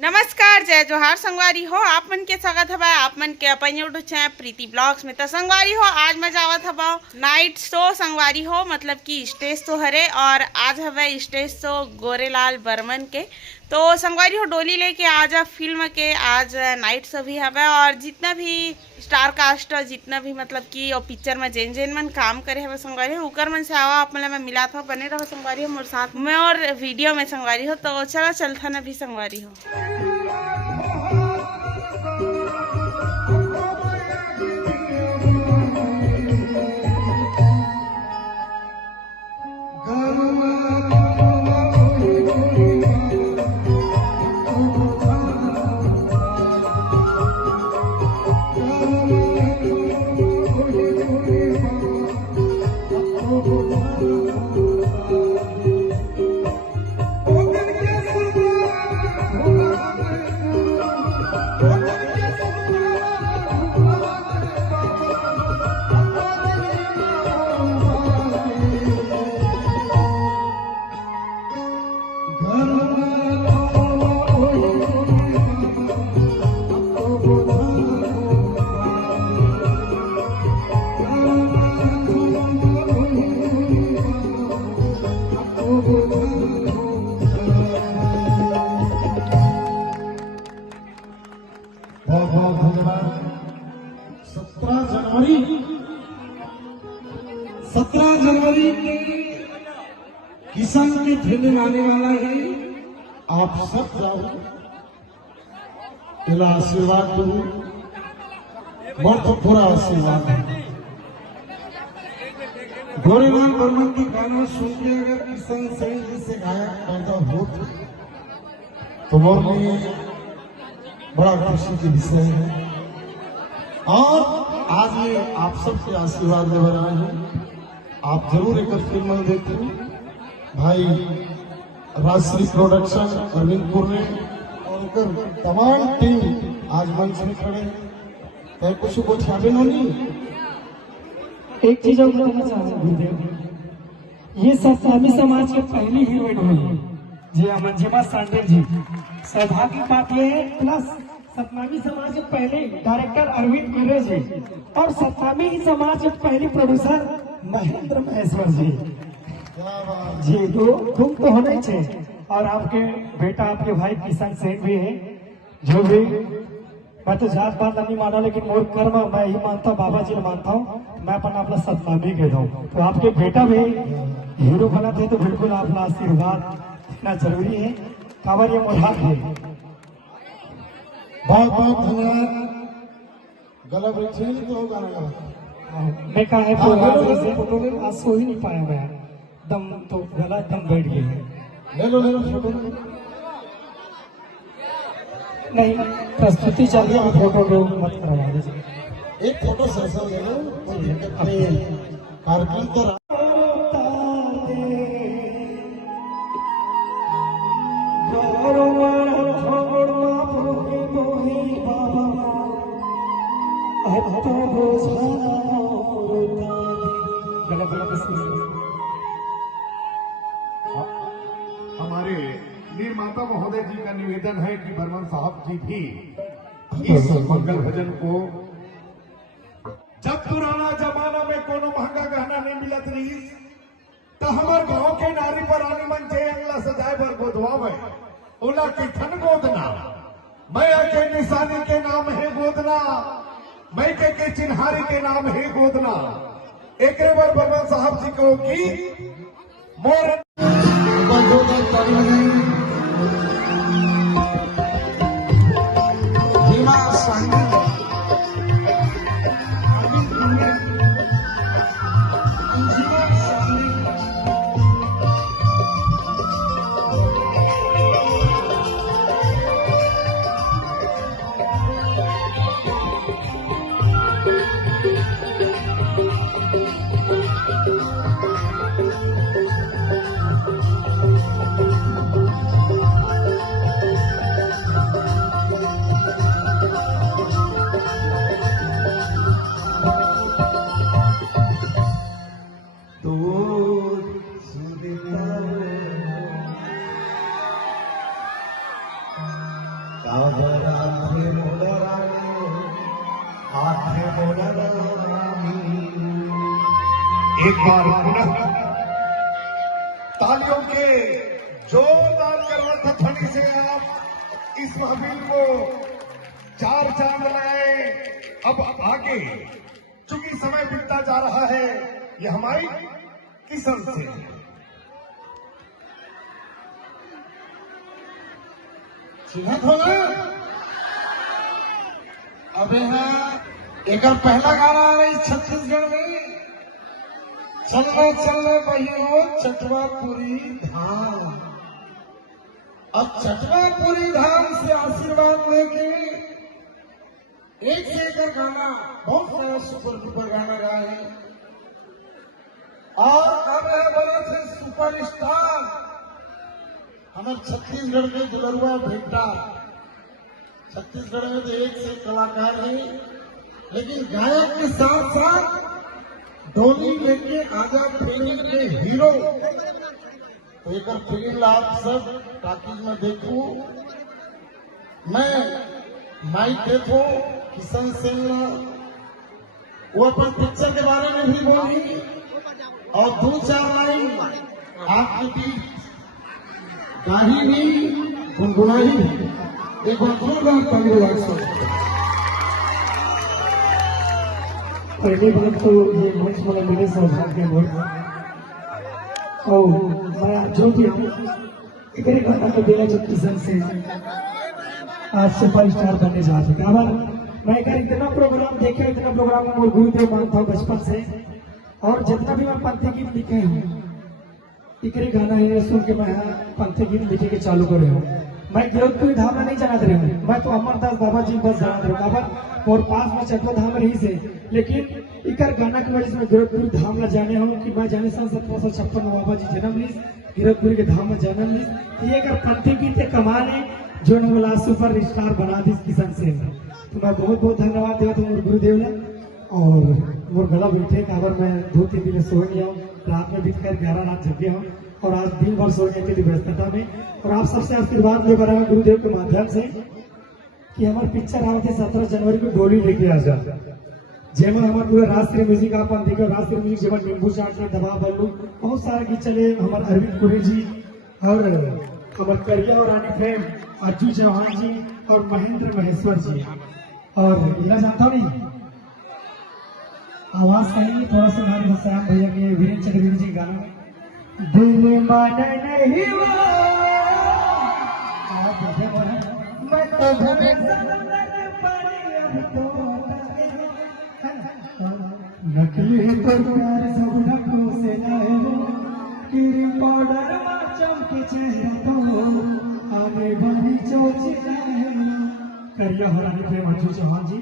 नमस्कार, जय जोहार संगवारी हो। आप मन के स्वागत हवा आप मन के अपन यूट्यूब चैनल प्रीति ब्लॉग्स में। तो संगवारी हो, आज मैं जावत हवा नाइट शो संगवारी हो, मतलब कि स्टेज शो हरे। और आज हवे स्टेज शो गोरेलाल बर्मन के। तो संगवारी हो, डोली लेके आज फिल्म के आज नाइट शो भी हवे। और जितना भी स्टार कास्ट जितना भी मतलब कि और पिक्चर में जेन जेन मन काम करे हवे संगवारी हो, उकर मन से आवा आप मन मैं मिला था। बने रहो संगवारी हो मोर साथ में और वीडियो में संगवारी हो। तो चलो चलता ना भी संगवारी हो। बहुत बहुत धन्यवाद। 17 जनवरी के किसान की फिल्म आने वाला है। आप सब जाओ, इला आशीर्वाद दो, बहुत पूरा आशीर्वाद है। गोरेलाल बर्मन की गाना सुन के अगर किशन सेन जी से गायक पैदा हो तो वो बड़ा खुशी की विषय है। और आज ये आप सबके आशीर्वाद ले रहे हैं। आप जरूर एक फिल्म देखें। भाई राजश्री प्रोडक्शन अरविंदपुर ने और तमाम टीम आज मंच में खड़े हैं। कुछ को छाबे नहीं। एक चीज और बताना चाहूंगा गुरुदेव, ये सतनामी समाज के पहली हीरोइन हुई जी मंजिमा सांडेल जी। सौभाग्य बात ये है, प्लस सतनामी समाज के पहले डायरेक्टर अरविंद गुरे जी और सतनामी समाज के पहले प्रोड्यूसर महेंद्र महेश्वर जी। जी तुम तो होना ही चाहिए। और आपके बेटा आपके भाई किशन सेन भी है। जो भी मैं तो जात पात नहीं माना, लेकिन मोर कर्म मैं ही मानता हूँ, बाबा जी ने मानता हूँ। मैं अपना सतनामी कहता हूँ। तो आपके बेटा भी हीरो बना थे, तो बिल्कुल आपका आशीर्वाद इतना जरूरी है। काबर ये मोर हक है। बहुत बहुत धन्यवाद। गला बैठे तो होगा ना। मैं कहा है फोटो ले, आज सो ही नहीं पाया मैं। दम तो गला दम बैठ गया है। ले लो फोटो। नहीं, प्रस्तुति चल रही है, फोटो लो मत करवा दीजिए। एक फोटो सेशन ले लो, कोई दिक्कत नहीं है। कार्यक्रम तो हमारे निर्माता महोदय जी का निवेदन है कि बर्मन साहब जी भी इस मंगल भजन को, जब पुराना जमाना में कोनो महंगा गहना नहीं मिलत रही तो हमारे गांव के नारी पर आने मन चे अंगला सजाए बर गोदवा में ओला किठन गोदना, मैं के निशानी के नाम है गोदना, मैं के चिन्हारी के नाम है गोदना। एक बार बर्मन साहब जी को की मोर राधे मोदरानी आधे मोदरानी। एक बार पुनः तालियों के जोरदार करवट ध्वनि से आप इस महफिल को चार चांद लगाए। अब आगे चूंकि समय बीतता जा रहा है, यह हमारी किशन से चिन्हत हो ना। अब यहाँ एक और पहला गाना आ रही छत्तीसगढ़ में, चलने चलने बहियो चटवापुरी धाम। अब चटवापुरी धाम से आशीर्वाद लेके एक से एक गाना, बहुत सारा सुपर डुपर गाना गाए और अब है बने थे सुपरस्टार हमारे छत्तीसगढ़ के दुलरुआ भेटा। छत्तीसगढ़ में तो एक से कलाकार है, लेकिन गायक के साथ साथ डोली लेके आजा फिल्म के हीरो। तो एक और फिल्म आप सब टाकीज में देखो। मैं माइक देखो किशन सिंह, वो अपन पिक्चर के बारे में भी बोली और दो चार लाइन आपके बीच गाही भी गुनगुनाई भी। एक बार जोरदार ताली बजाइए। पहली बात तो ये मंच वाला मेरे सौभाग्य बहुत, और मैं जो भी एक घंटा को बेला जो किशन से आज सुपरस्टार बनने जा चुके। अब मैं इतना प्रोग्राम देखे, इतना प्रोग्राम मैं गुरुदेव मानता हूँ बचपन से, और जितना भी मैं पंथी गीत लिखे हूँ इकरे गाना है सुन के मैं पंथी गीत लिखे के चालू करे हूँ। मैं गिरफ्तपुरी धाम में नहीं जाना रहे हूँ, मैं तो अमरदास बाबा जी बस जाना रहे बाबा और पास में चटवा धाम रही से, लेकिन इकर गाना की वजह से मैं गिरफ्तपुरी धाम में जाने हूँ कि मैं जाने सन 1756 में बाबा जी जन्म ली, गिरफ्तपुरी के धाम में जन्म ली। ये अगर पंथी गीत कमाल है जो मला सुपर स्टार बना दी किशन से। तो मैं बहुत बहुत धन्यवाद देता हूँ गुरुदेव ने। और मोर गला बैठे काबर मैं 2-3 दिन सो गया हूँ, रात में बीत कर 11 रात जगे हूँ और आज दिन भर सो गए थे व्यस्तता में। और आप सबसे आशीर्वाद ले रहा है गुरुदेव के माध्यम से कि हमारे पिक्चर आए थे 17 जनवरी को डोली लेके आ जा, जेमा हमारे पूरा राष्ट्रीय म्यूजिक आप देखो, राष्ट्रीय म्यूजिक जेमा नींबू चाट में दबा बल्लू बहुत सारा गीत चले। हमारे अरविंद कुरे जी और हमारे करिया और रानी प्रेम, अर्जू चौहान जी और महेंद्र महेश्वर जी। और इला जानता हूँ नहीं आवाज कहेंगे थोड़ा सा हमारे श्याम भैया के वीरेंद्र चक्रवर्ती जी गाना में दिल मन नहीं मैं तो नकली है तो प्यार सब ढको से लाए हो क्रीम पाउडर चमके चेहरा तो आगे बढ़ी चोची करिया हो रानी प्रेम अर्जू चौहान जी।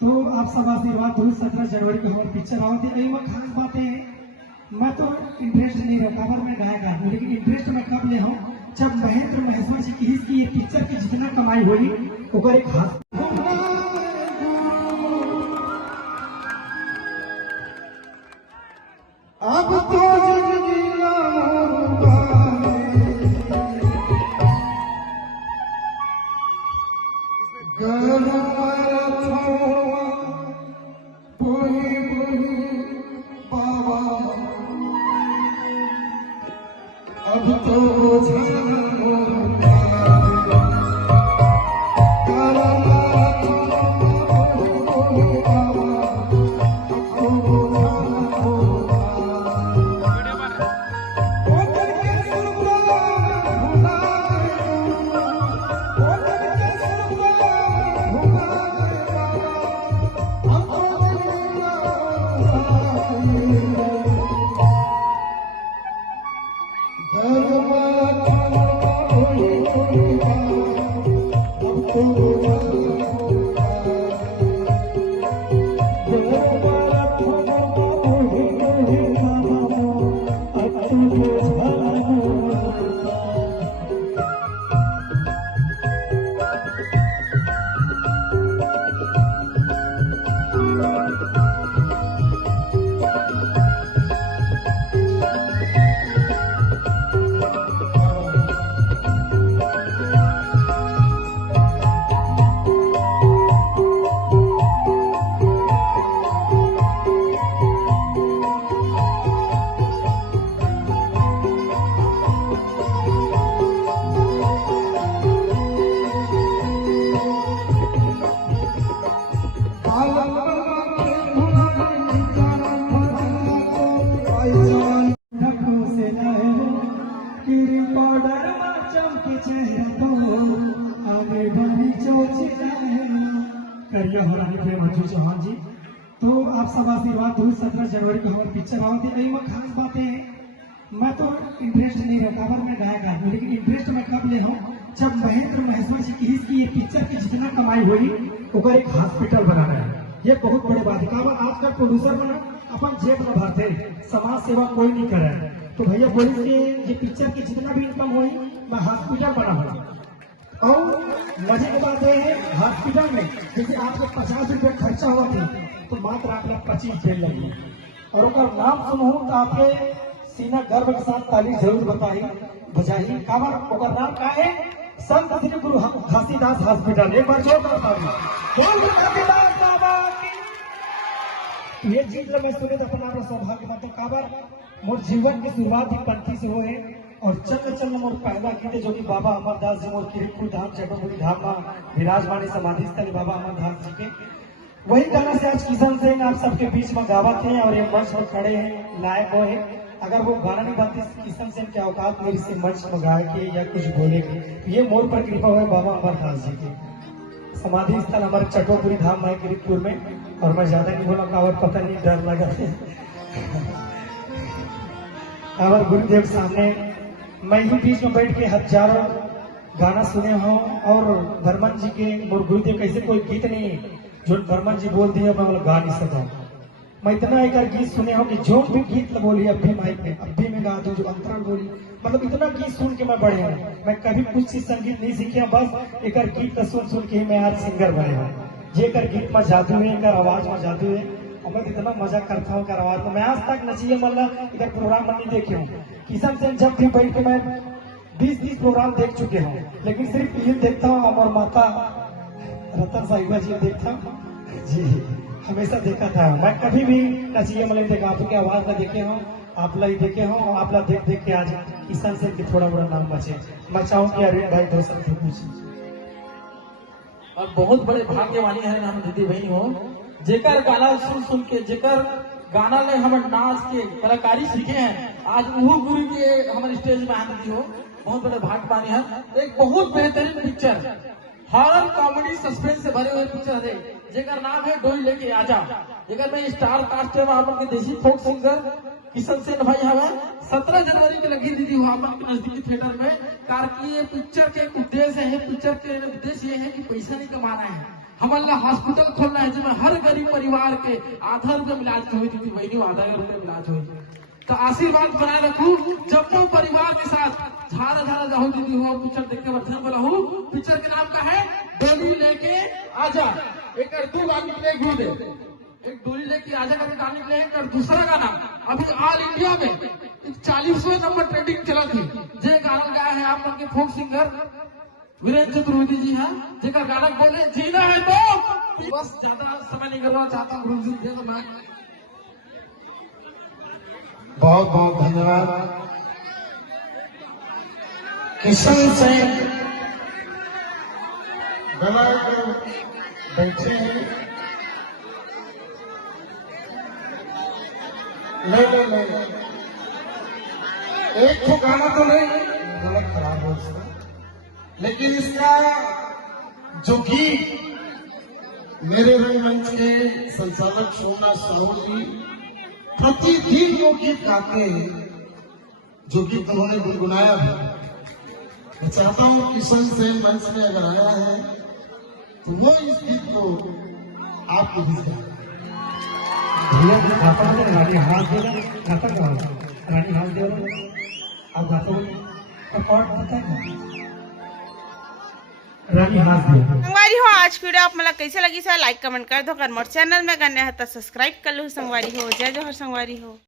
तो आप सब आशीर्वाद दो। 17 जनवरी को हमारे पिक्चर आओ थी। वो खास बात है, मैं तो इंटरेस्ट नहीं रखा पर मैं गायक आदमी, लेकिन इंटरेस्ट मैं कब ले हूँ जब महेंद्र महेश्वर जी की इसकी ये पिक्चर की जितना कमाई हुई ओकर एक खास अब तो जिंदगी अब तो करिया हो रानी प्रेम अर्जुन चौहान जी। तो आप सब आशीर्वाद दो। 17 जनवरी को हमारे पिक्चर आवत है। में खास बात है, मैं तो इंटरेस्ट नहीं रहता पर मैं गायक आदमी, लेकिन इंटरेस्ट मैं कब ले हूँ जब महेंद्र महेश्वर जी की ये पिक्चर की जितना कमाई हुई ओकर एक हॉस्पिटल बनाना है। ये बहुत बड़ी बात है। काबर आजकल प्रोड्यूसर बना अपन जेब में भरते, समाज सेवा कोई नहीं करे। तो भैया बोली कि ये पिक्चर की जितना भी इनकम हुई मैं हॉस्पिटल बना। और मजे की बात यह है, हॉस्पिटल में जैसे आपको 50 रुपये खर्चा हुआ थी तो मात्र आप लोग 25 देने लगी। और ओकर नाम सुनू तो आपके सीना गर्व के साथ ताली जरूर बजाई। काबर ओकर नाम का है संत श्री गुरु घासीदास हॉस्पिटल। एक बार जोरदार ताली। घासीदास बाबा की ये चीज मैं सुने तो अपना सौभाग्य बात। काबर मोर जीवन की शुरुआत ही पंथी से हुए और चल चल मोर पहला गीत जो कि बाबा अमरदास जी मोर किरतपुर धाम चटोपुरी धाम में विराजमानी समाधि स्थल बाबा अमरदास जी के वही गाना से आज किशन सिंह आप सबके बीच में गावत है और ये मंच पर खड़े हैं लायक हो है। अगर वो गाना नहीं गाते किशन सिंह के औकात मेरे से मंच में गाए के या कुछ बोले के, ये मोर पर कृपा हुआ बाबा अमरदास जी की समाधि स्थल हमारे चटोपुरी धाम है किरतपुर में। और मैं ज्यादा नहीं बोला और पता नहीं डर लगा और गुरुदेव सामने मैं ही बीच में बैठ के हजारों गाना सुने हूँ। और बर्मन जी के और गुरुदेव कैसे कोई गीत नहीं है जो बर्मन जी बोल दिया मैं गा नहीं सका। मैं इतना एक गीत सुने हूँ कि जो भी गीत बोली अब भी माइक में अब भी मैं गा दूं, जो अंतराल बोली मतलब इतना गीत सुन के मैं बढ़े हूँ। मैं कभी कुछ चीज संगीत नहीं सीखिया, बस एक गीत का सुन के ही मैं आज सिंगर बने हूँ। ये कर गीत में जादू है, एक आवाज में जादू है और मैं इतना मजा करता हूँ आवाज में। मैं आज तक नचिए मतलब इधर प्रोग्राम में नहीं देखे हूँ। किशन सिंह जब भी बैठ के मैं 20-30 प्रोग्राम देख चुके हूँ, लेकिन सिर्फ ये देखता हूँ और माता रतन साहिबा जी देखता हूँ जी, हमेशा देखा था। मैं कभी भी नचिए मतलब देखा, आपके आवाज में देखे हूँ, आप लोग देखे हो, आप लोग देख के आज किशन सिंह की थोड़ा बड़ा नाम बचे। मैं चाहूँ कि अरविंद भाई दो शब्द पूछे। और बहुत बड़े भाग्यवानी है हम दीदी बहनी हो जेकर गाना सुन के जेकर गाना ले हम नाच के कलाकारी सीखे हैं, आज वो गुरु के हमारे स्टेज में आती हो, बहुत बड़े भाग्यवानी है। तो एक बहुत बेहतरीन पिक्चर हॉरर कॉमेडी सस्पेंस से भरे हुए पिक्चर है जेकर नाम है डोली लेके आजा। जेकर में स्टार कास्ट है आप के देसी फोक सिंगर किशन सिंह भाई हवा 17 जनवरी के लगी दीदी हुआ के नजदीकी थिएटर में। कार की ये पिक्चर के उद्देश्य है, पिक्चर के उद्देश्य ये है कि पैसा नहीं कमाना है, हमारा हॉस्पिटल खोलना है जिसमें हर गरीब परिवार के आधा रुपये इलाज हुई थी, वही आधा रुपये इलाज हुई। तो आशीर्वाद बनाए रखू जम्मू परिवार के साथ धारा धारा जाहू दीदी हुआ पिक्चर देखने वर्धन बोला हूँ। पिक्चर के नाम का है डोली लेके आजा। एक दो गाने निकले घूम दे, एक डोली लेके आजा का गाने निकले, एक दूसरा गाना अभी ऑल इंडिया में 40वें नंबर ट्रेंडिंग चला थी। जे गाना गाया है आप के फोक सिंगर वीरेंद्र चतुर्वेदी जी हैं, जेकर गाना बोले जीना है तो बस ज्यादा समय नहीं करना चाहता हूँ। गुरु जी दे दो मैं बहुत बहुत धन्यवाद। किशन सिंह गला कर बैठे हैं। नहीं एक तो गाना तो नहीं गलत खराब हो उसका, लेकिन इसका जो गीत मेरे रंगमंच के संचालक सोमनाथ साहू जी प्रतिदिन जो गीत गाते हैं, जो गीत उन्होंने गुनगुनाया है, मैं चाहता हूँ किशन सिंह मंच में अगर आया है तो वो इस गीत को आपको भी रानी हाथ दे रानी हाथ दे आप गाते रानी हाथ दे। संगवारी हो आज की वीडियो आप मला कैसे लगी सर लाइक कमेंट कर दो। कर मोर चैनल में करने है तो सब्सक्राइब कर लो संगवारी हो। जय जोहर संगवारी हो।